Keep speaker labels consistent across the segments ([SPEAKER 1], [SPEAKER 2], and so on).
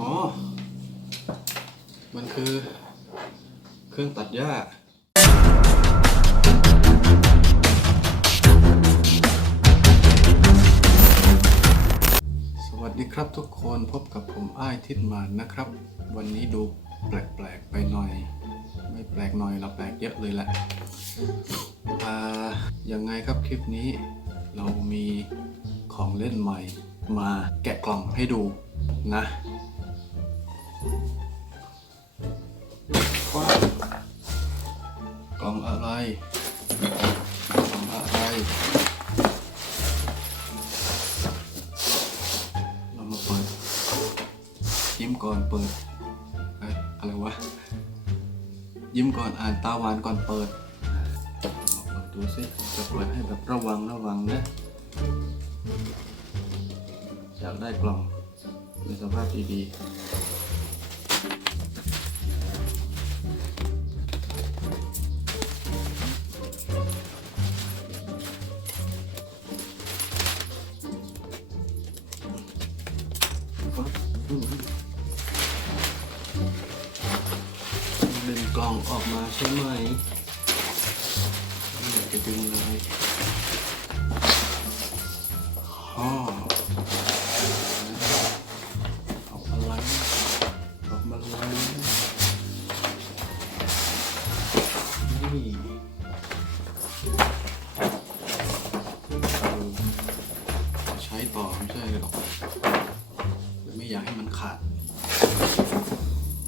[SPEAKER 1] อ๋อ มันคือเครื่องตัดหญ้า สวัสดีครับทุกคนพบกับผมอ้ายทิดมานนะครับ วันนี้ดูแปลกๆไปหน่อย ไม่แปลกหน่อยเราแปลกเยอะเลยแหละอ่ายังไงครับคลิปนี้ เรามีของเล่นใหม่มาแกะกล่องให้ดูนะ ว้าวกล่องอะไรกล่องอะไรเรามาเปิดยิ้มก่อนเปิดเอ้ยอะไรวะ ยิ้มก่อนอ่านตาหวานก่อนเปิดมาเปิดดูสิจะเปิดให้แบบระวังระวังนะอยากได้กล่องในสภาพดีๆ องออกมาใช่ไหมไม่อยากจะดึงเลยฮ่อเอาอะไรออกมาเลยนี่เอาใช้ต่อไม่ใช่หรอกไม่อยากให้มันขาด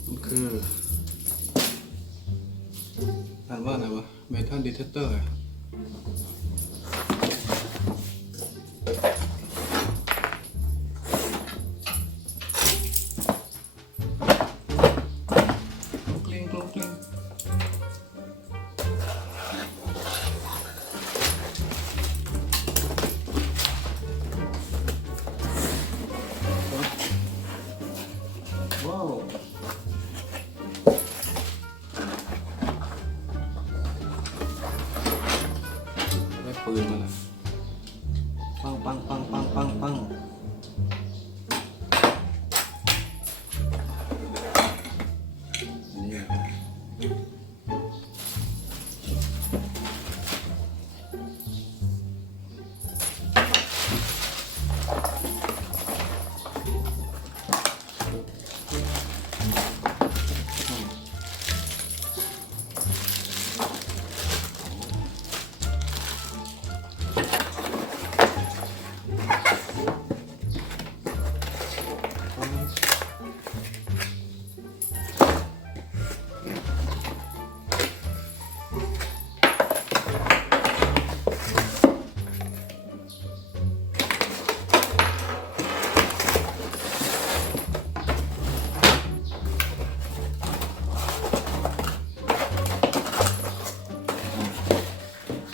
[SPEAKER 1] มันคือ อะไรว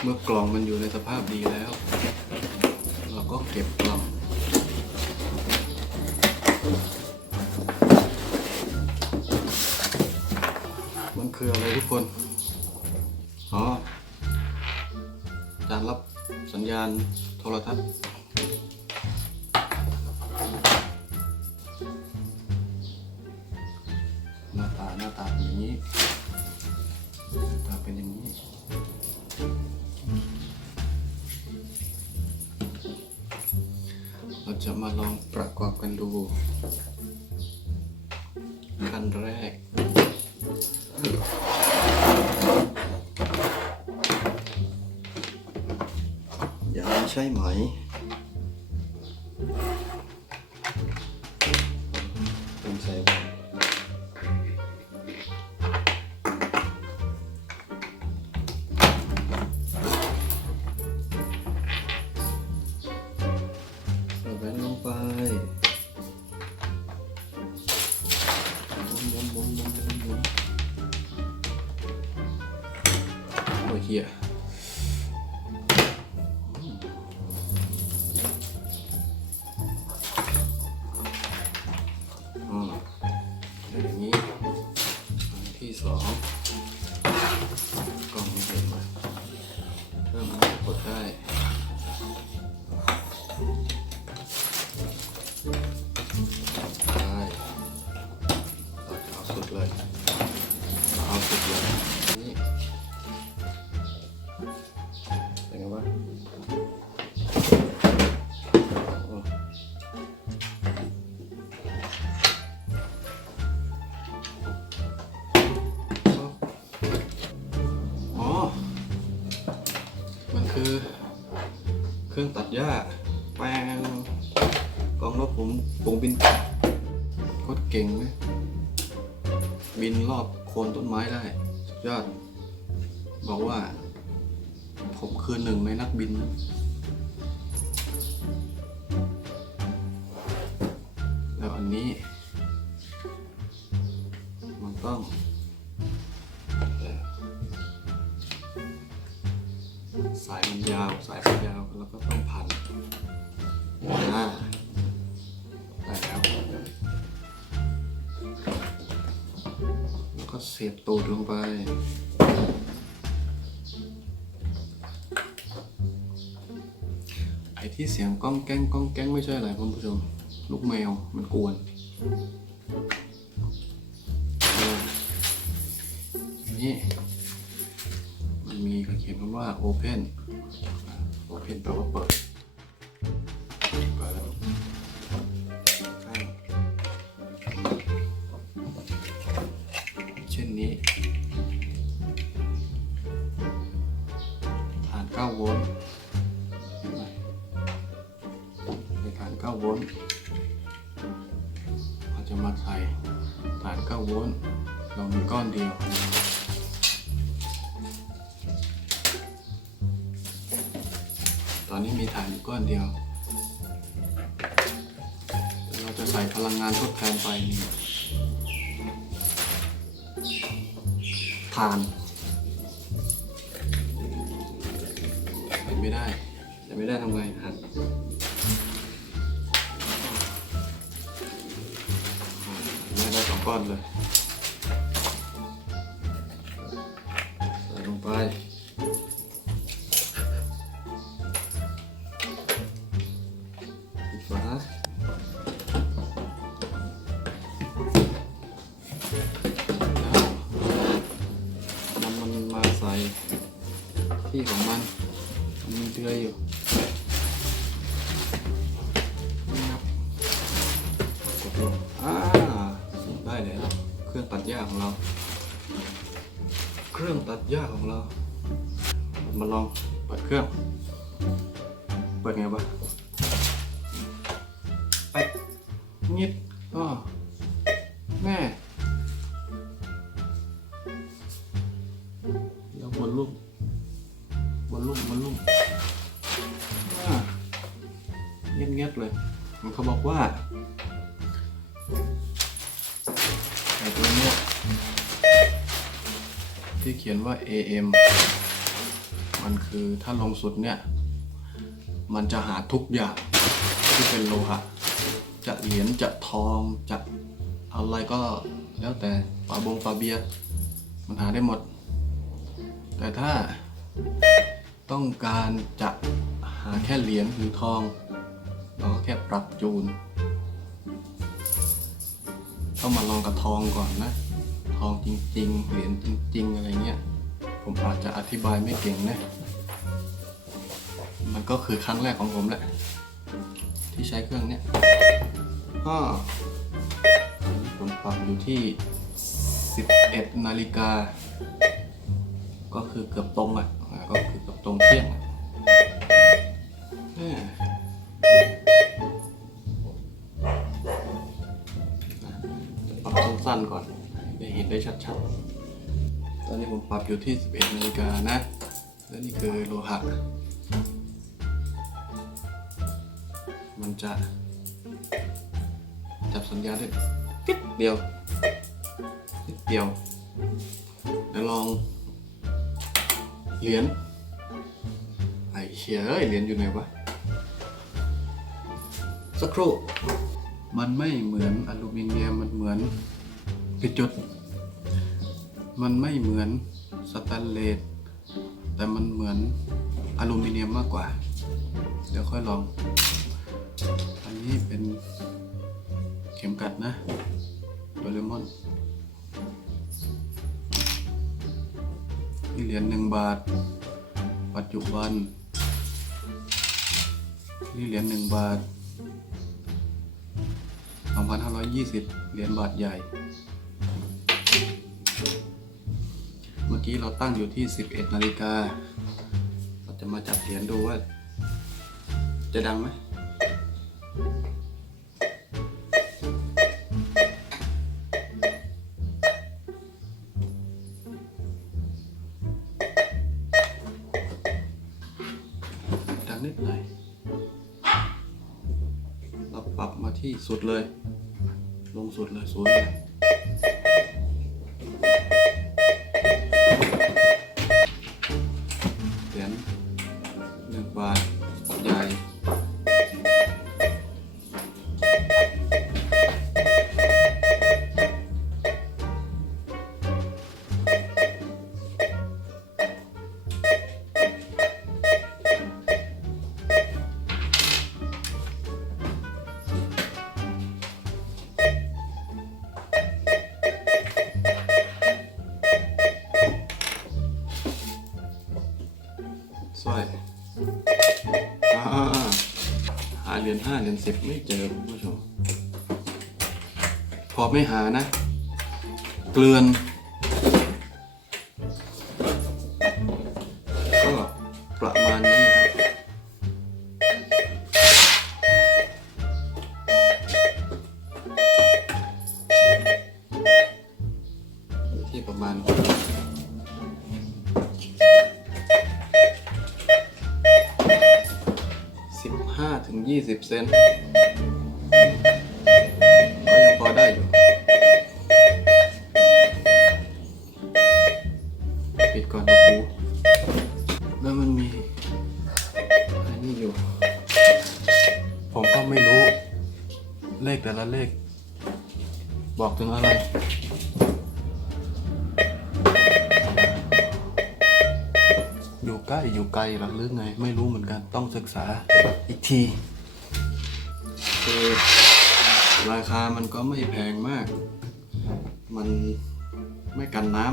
[SPEAKER 1] เมื่อกล่องมันอยู่ในสภาพดีแล้ว เราก็เก็บกล่อง มันคืออะไรทุกคน อ๋อ จานรับสัญญาณโทรทัศน์หน้าตาหน้าตาเป็นอย่างนี้หน้าตาเป็นอย่างนี้ จะมาลองประกอบกันดู ขั้นแรกยางใช่ไหม สุดเลยเอาสุดเลยนี่เป็นไงวะโอ้อ๋อมันคือเครื่องตัดหญ้าแปลงกองรบผมผมบินโคตรเก่งเลย บินรอบโคนต้นไม้ได้สุดยอด บอกว่า ผมคือหนึ่งในนักบินนะแล้วอันนี้ มันต้องสายมันยาว สายมันยาวแล้วก็ต้องพันอ่า เสียบตูดลงไป ไอ้ที่เสียงก้องแก้งก้องแก้งไม่ใช่อะไรคุณผู้ชม ลูกแมวมันกวนอ่านี่มันมีเขียนคำว่า open open แปลว่าเปิด เราจะมาใส่ฐาน9โวลต์เรามีก้อนเดียวตอนนี้มีฐานอยู่ก้อนเดียว เราจะใส่พลังงานทดแทนไปนี่ฐานใส่ไม่ได้ใส่ไม่ได้ทำไงหัน ก้อนเลยใส่ลงไปปิดฝาแล้วนำมันมาใส่ที่ของมัน มันเดือยอยู่ ญ้าของเรา เครื่องตัดหญ้าของเรา มาลองเปิดเครื่อง เปิดไงวะไปนิดอ๋อแม่แล้ววนลูกบอลลุ่มบอลลุ่มอ่าเงียบๆเลย เขาบอกว่า เขียนว่า AM มันคือถ้าลงสุดเนี่ย มันจะหาทุกอย่างที่เป็นโลหะ จะเหรียญจะทองจะอะไรก็แล้วแต่ปลาบงปลาเบียร์มันหาได้หมด แต่ถ้าต้องการจะหาแค่เหรียญหรือทอง เราก็แค่ปรับจูน ต้องมาลองกับทองก่อนนะ ทองจริง ๆ เหรียญจริง ๆ อะไรเงี้ย ผมอาจจะอธิบายไม่เก่งนะ มันก็คือครั้งแรกของผมแหละ ที่ใช้เครื่องเนี้ยก็ตอนนี้ผมปรับอยู่ที่ 11 นาฬิกา ก็คือเกือบตรงอะอ่าก็คือเกือบตรงเที่ยงอะแม่อะจะปรับสั้นๆก่อน ให้เห็นได้ชัดๆ ตอนนี้ผมปรับอยู่ที่ 11นาฬิกานะ และนี่คือโลหะ มันจะ จับสัญญาณได้นิดเดียวนิดเดียว เดี๋ยวลอง เหรียญ ไอ้เชี่ยเอ้ยเหรียญอยู่ไหนวะ สักครู่ มันไม่เหมือนอลูมิเนียม มันเหมือน คือจุด มันไม่เหมือนสแตนเลสแต่มันเหมือนอลูมิเนียมมากกว่า เดี๋ยวค่อยลอง อันนี้เป็นเข็มกัดนะโดเรมอนที่เหรียญหนึ่งบาท ปัจจุบันนี่เหรียญหนึ่งบาท 2520 เหรียญบาทใหญ่ เมื่อกี้เราตั้งอยู่ที่ 11 นาฬิกา เราจะมาจับเหรียญดูว่า จะดังไหมดังนิดหน่อยเราปรับมาที่สุดเลย ลงสุดเลยศูนย์เลย สร้อยอ่าหาเหรียญห้าเหรียญสิบไม่เจอคุณผู้ชม พอไม่หานะ เกลือน 20 เซนก็ยังพอได้อยู่ ปิดก่อนนะครูแล้วมันมีอันนี้อยู่ ผมก็ไม่รู้ เลขแต่ละเลข บอกถึงอะไรอยู่ใกล้อยู่ไกลหรือไง ไม่รู้เหมือนกันต้องศึกษาอีกที คือราคามันก็ไม่แพงมาก มันไม่กันน้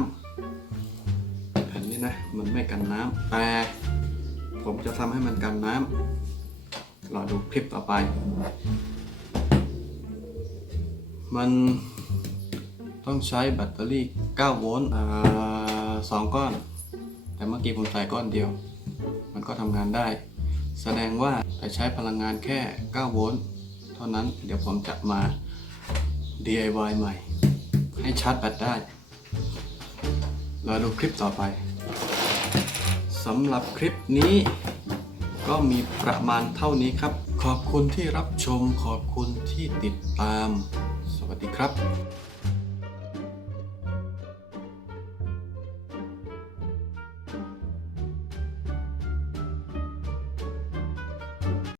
[SPEAKER 1] ำแผ่นนี้นะ มันไม่กันน้ำแต่ผมจะทำให้มันกันน้ำรอดูคลิปต่อไป มันต้องใช้แบตเตอรี่ 9 โวลต์สองก้อน แต่เมื่อกี้ผมใส่ก้อนเดียว มันก็ทำงานได้ แสดงว่าแต่ใช้พลังงานแค่ 9 โวลต์ เท่านั้น เดี๋ยวผมจะมา DIY ใหม่ ให้ชาร์จแบตได้รอดูคลิปต่อไปสำหรับคลิปนี้ ก็มีประมาณเท่านี้ครับ ขอบคุณที่รับชมขอบคุณที่ติดตาม สวัสดีครับ